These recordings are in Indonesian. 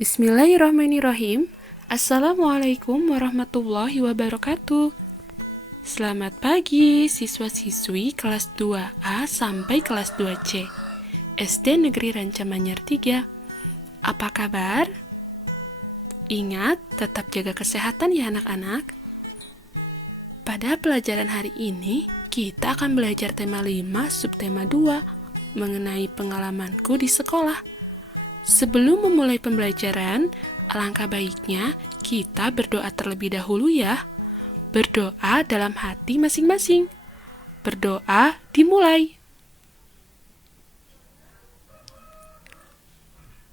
Bismillahirrahmanirrahim. Assalamualaikum warahmatullahi wabarakatuh. Selamat pagi siswa-siswi kelas 2A sampai kelas 2C SD Negeri Ranca Manyar 3. Apa kabar? Ingat, tetap jaga kesehatan ya anak-anak. Pada pelajaran hari ini, kita akan belajar tema 5 subtema 2 mengenai pengalamanku di sekolah. Sebelum memulai pembelajaran, alangkah baiknya kita berdoa terlebih dahulu ya. Berdoa dalam hati masing-masing. Berdoa dimulai.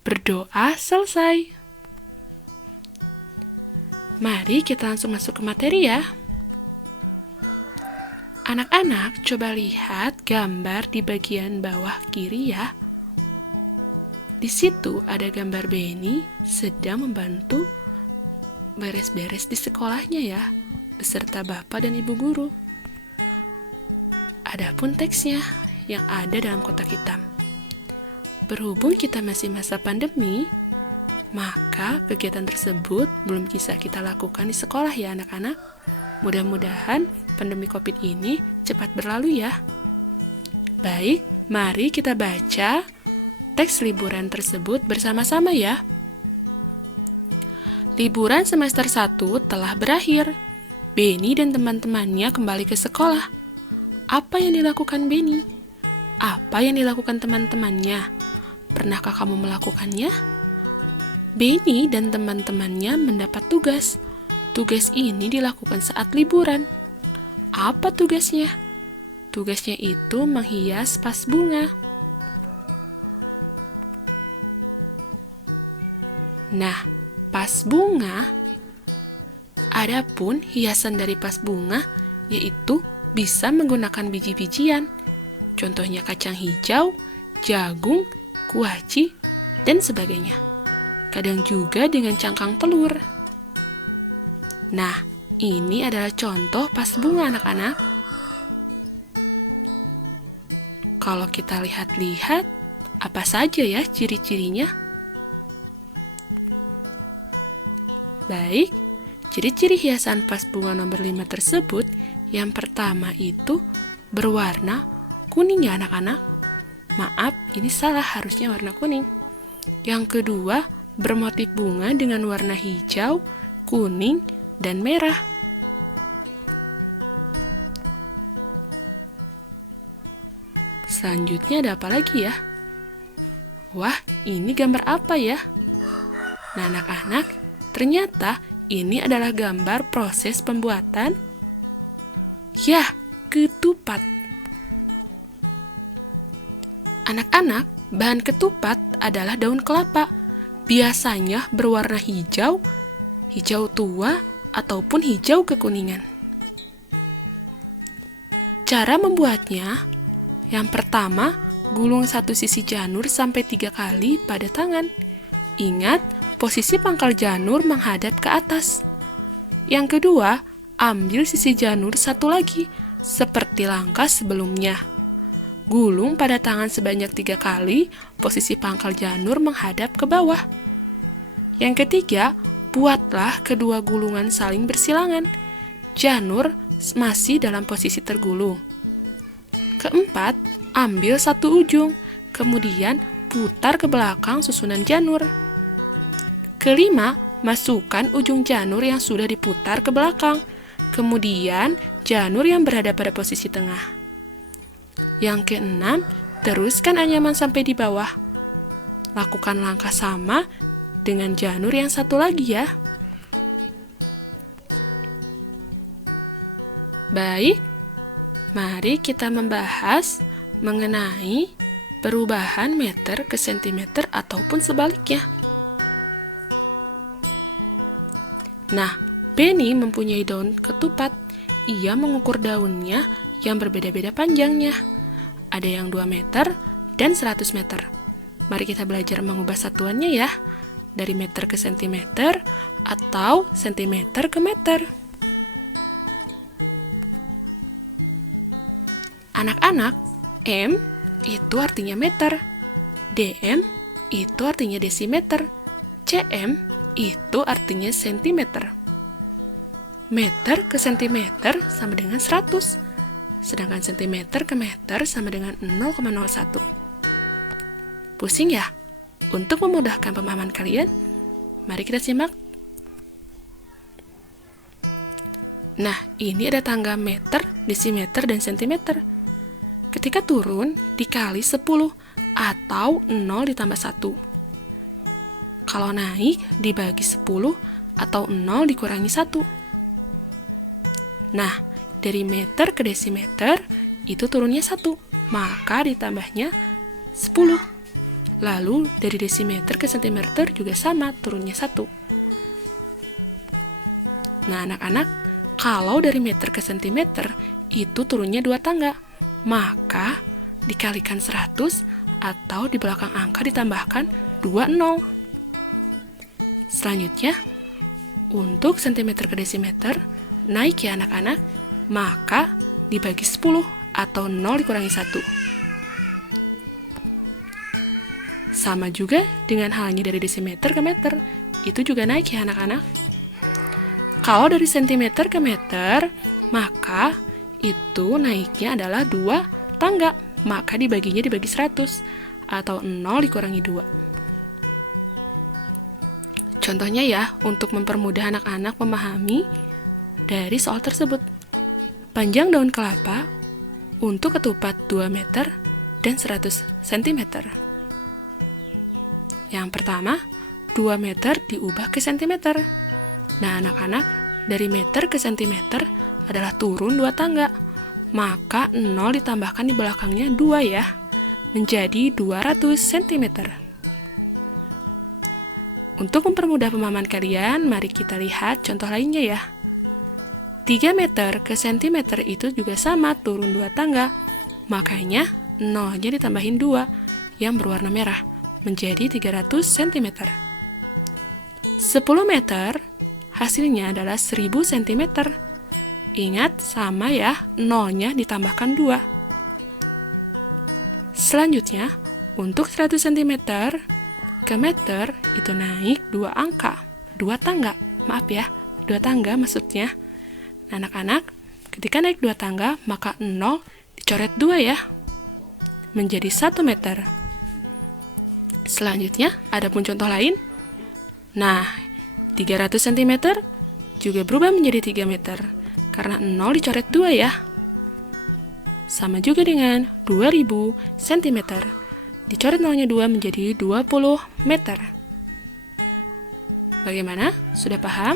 Berdoa selesai. Mari kita langsung masuk ke materi ya. Anak-anak, coba lihat gambar di bagian bawah kiri ya. Di situ ada gambar Benny sedang membantu beres-beres di sekolahnya ya, beserta bapak dan ibu guru. Adapun teksnya yang ada dalam kotak hitam. Berhubung kita masih masa pandemi, maka kegiatan tersebut belum bisa kita lakukan di sekolah ya anak-anak. Mudah-mudahan pandemi COVID ini cepat berlalu ya. Baik, mari kita baca teks liburan tersebut bersama-sama ya. Liburan semester 1 telah berakhir. Benny dan teman-temannya kembali ke sekolah. Apa yang dilakukan Benny? Apa yang dilakukan teman-temannya? Pernahkah kamu melakukannya? Benny dan teman-temannya mendapat tugas. Tugas ini dilakukan saat liburan. Apa tugasnya? Tugasnya itu menghias vas bunga. Nah, vas bunga, adapun hiasan dari vas bunga yaitu bisa menggunakan biji-bijian. Contohnya kacang hijau, jagung, kuaci, dan sebagainya. Kadang juga dengan cangkang telur. Nah, ini adalah contoh vas bunga anak-anak. Kalau kita lihat-lihat, apa saja ya ciri-cirinya? Baik, ciri-ciri hiasan vas bunga nomor 5 tersebut, yang pertama itu berwarna kuning ya anak-anak. Maaf, ini salah, harusnya warna kuning. Yang kedua, bermotif bunga dengan warna hijau, kuning, dan merah. Selanjutnya ada apa lagi ya? Wah, ini gambar apa ya? Nah, anak-anak, ternyata ini adalah gambar proses pembuatan ketupat. Anak-anak, bahan ketupat adalah daun kelapa. Biasanya berwarna hijau, hijau tua, ataupun hijau kekuningan. Cara membuatnya, yang pertama, gulung satu sisi janur sampai 3 kali pada tangan. Ingat, posisi pangkal janur menghadap ke atas. Yang kedua, ambil sisi janur satu lagi, seperti langkah sebelumnya. Gulung pada tangan sebanyak 3 kali, posisi pangkal janur menghadap ke bawah. Yang ketiga, buatlah kedua gulungan saling bersilangan. Janur masih dalam posisi tergulung. Keempat, ambil satu ujung, kemudian putar ke belakang susunan janur. Kelima, masukkan ujung janur yang sudah diputar ke belakang, kemudian janur yang berada pada posisi tengah. Yang keenam, teruskan anyaman sampai di bawah. Lakukan langkah sama dengan janur yang satu lagi ya. Baik, mari kita membahas mengenai perubahan meter ke sentimeter ataupun sebaliknya. Nah, Benny mempunyai daun ketupat. Ia mengukur daunnya yang berbeda-beda panjangnya. Ada yang 2 meter dan 100 meter. Mari kita belajar mengubah satuannya ya, dari meter ke sentimeter atau sentimeter ke meter. Anak-anak, M itu artinya meter, DM itu artinya desimeter, cm itu artinya sentimeter. Meter ke sentimeter sama dengan 100. Sedangkan sentimeter ke meter sama dengan 0,01. Pusing ya? Untuk memudahkan pemahaman kalian, mari kita simak. Nah, ini ada tangga meter, desimeter, dan sentimeter. Ketika turun, dikali 10 atau 0 ditambah 1. Kalau naik, dibagi 10 atau 0 dikurangi 1. Nah, dari meter ke desimeter, itu turunnya 1, maka ditambahnya 10. Lalu, dari desimeter ke sentimeter juga sama, turunnya 1. Nah, anak-anak, kalau dari meter ke sentimeter, itu turunnya 2 tangga, maka dikalikan 100 atau di belakang angka ditambahkan 2 nol. Selanjutnya, untuk sentimeter ke desimeter, naik ya anak-anak, maka dibagi 10 atau 0 dikurangi 1. Sama juga dengan halnya dari desimeter ke meter, itu juga naik ya anak-anak. Kalau dari sentimeter ke meter, maka itu naiknya adalah 2 tangga, maka dibaginya dibagi 100 atau 0 dikurangi 2. Contohnya ya, untuk mempermudah anak-anak memahami dari soal tersebut. Panjang daun kelapa untuk ketupat 2 meter dan 100 cm. Yang pertama, 2 meter diubah ke cm. Nah, anak-anak, dari meter ke cm adalah turun 2 tangga. Maka 0 ditambahkan di belakangnya 2 ya, menjadi 200 cm. Untuk mempermudah pemahaman kalian, mari kita lihat contoh lainnya ya. 3 meter ke sentimeter itu juga sama, turun 2 tangga. Makanya 0-nya ditambahin 2 yang berwarna merah, menjadi 300 cm. 10 meter hasilnya adalah 1000 cm. Ingat, sama ya, 0-nya ditambahkan 2. Selanjutnya, untuk 100 cm ke meter itu naik 2 angka, 2 tangga. Maaf ya, 2 tangga maksudnya. Anak-anak, ketika naik 2 tangga, maka 0 dicoret 2 ya, menjadi 1 meter. Selanjutnya, ada pun contoh lain. Nah, 300 cm juga berubah menjadi 3 meter, karena 0 dicoret 2 ya. Sama juga dengan 2000 cm. Dicoret 0-nya 2 menjadi 20 meter. Bagaimana? Sudah paham?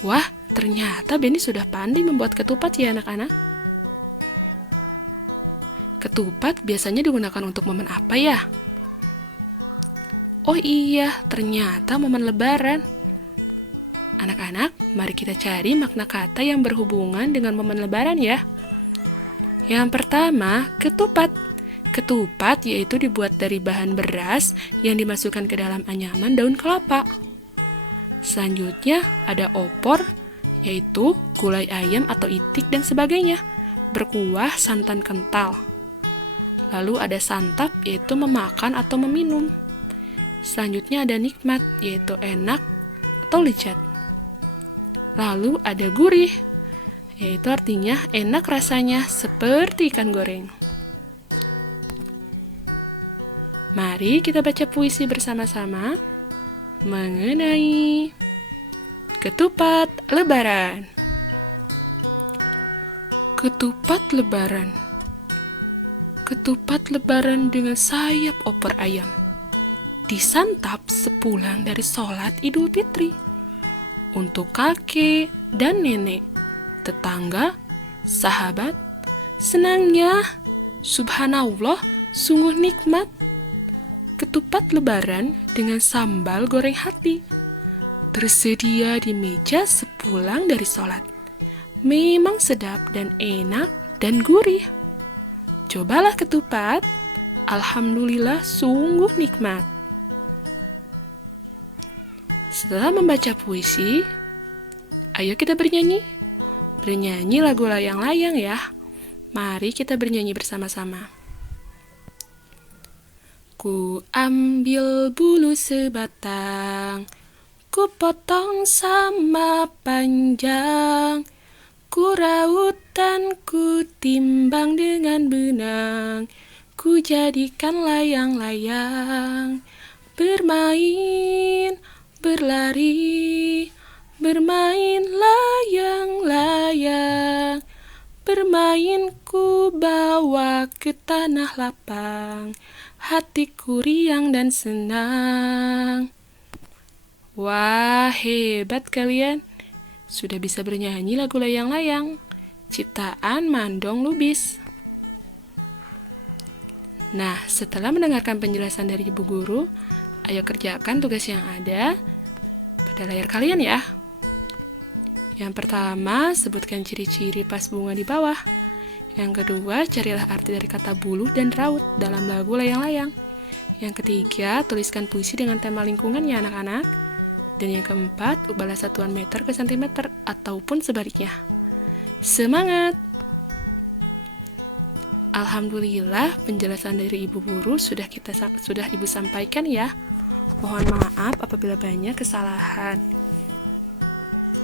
Wah, ternyata Benny sudah pandai membuat ketupat ya anak-anak. Ketupat biasanya digunakan untuk momen apa ya? Oh iya, ternyata momen Lebaran. Anak-anak, mari kita cari makna kata yang berhubungan dengan momen Lebaran ya. Yang pertama, ketupat. Ketupat yaitu dibuat dari bahan beras yang dimasukkan ke dalam anyaman daun kelapa. Selanjutnya ada opor, yaitu gulai ayam atau itik dan sebagainya, berkuah santan kental. Lalu ada santap, yaitu memakan atau meminum. Selanjutnya ada nikmat, yaitu enak atau lezat. Lalu ada gurih, yaitu artinya enak rasanya seperti ikan goreng. Mari kita baca puisi bersama-sama mengenai ketupat Lebaran. Ketupat Lebaran. Ketupat Lebaran dengan sayap opor ayam, disantap sepulang dari sholat Idul Fitri. Untuk kakek dan nenek, tetangga, sahabat, senangnya, subhanallah, sungguh nikmat. Ketupat Lebaran dengan sambal goreng hati tersedia di meja sepulang dari sholat. Memang sedap dan enak dan gurih. Cobalah ketupat, alhamdulillah sungguh nikmat. Setelah membaca puisi, ayo kita bernyanyi. Bernyanyi lagu layang-layang ya. Mari kita bernyanyi bersama-sama. Ku ambil bulu sebatang, ku potong sama panjang, ku raut dan ku timbang dengan benang, ku jadikan layang-layang. Bermain, berlari, bermain layang-layang, bermain ku bawa ke tanah lapang, hatiku riang dan senang. Wah, hebat kalian. Sudah bisa bernyanyi lagu layang-layang. Ciptaan Mandong Lubis. Nah, setelah mendengarkan penjelasan dari Ibu Guru, ayo kerjakan tugas yang ada pada layar kalian ya. Yang pertama, sebutkan ciri-ciri pas bunga di bawah. Yang kedua, carilah arti dari kata buluh dan raut dalam lagu layang-layang. Yang ketiga, tuliskan puisi dengan tema lingkungan ya anak-anak. Dan yang keempat, ubahlah satuan meter ke sentimeter ataupun sebaliknya. Semangat! Alhamdulillah, penjelasan dari Ibu Guru sudah Ibu sampaikan ya. Mohon maaf apabila banyak kesalahan.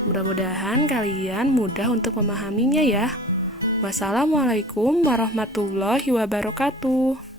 Mudah-mudahan kalian mudah untuk memahaminya ya. Wassalamualaikum warahmatullahi wabarakatuh.